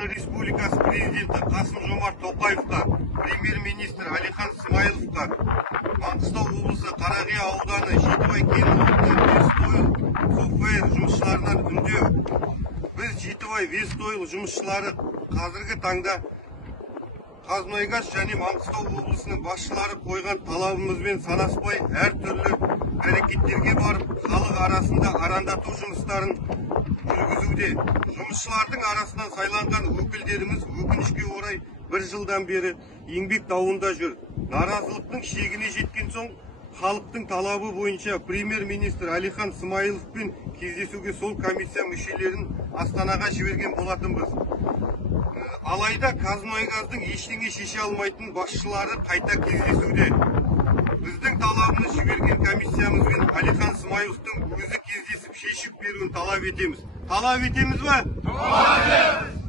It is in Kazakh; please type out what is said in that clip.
Қазақстан Республикасы Президенті Қасым-Жомарт Тоқаевқа, Премьер-министр Әлихан Смайыловқа, Маңғыстау облысы Қарақия ауданы Жетібай кен орны Вестойл Софтвер жұмысшыларынан үндеу. Біз Жетібай Вестойл жұмысшылары қазіргі таңда Қазмұнайгаз және Маңғыстау облысының басшылары қойған талабымызбен санаспай әртүрлі әрекеттерге барып, халық арасында арандату жұмыстарын жүргізуде. Жұмысшылардың арасынан сайланған өкілдеріміз өкінішке орай бір жылдан бері еңбек дауында жүр. Наразылықтың шегіне жеткен соң, халықтың талабы бойынша премьер-министр Әлихан Смайыловпен кездесуге сол комиссия мүшелерін Астанаға жіберген болатынбыз. Алайда Қазмұнайгаздың ештеңе шеше алмайтын басшылары қайта кездесуде. Біздің талабымыз жіберген комиссиямызбен Әлихан Смайыловтың өзі кездесіп шешіп беруін талап етеміз. Талап етеміз бе? Талап етеміз!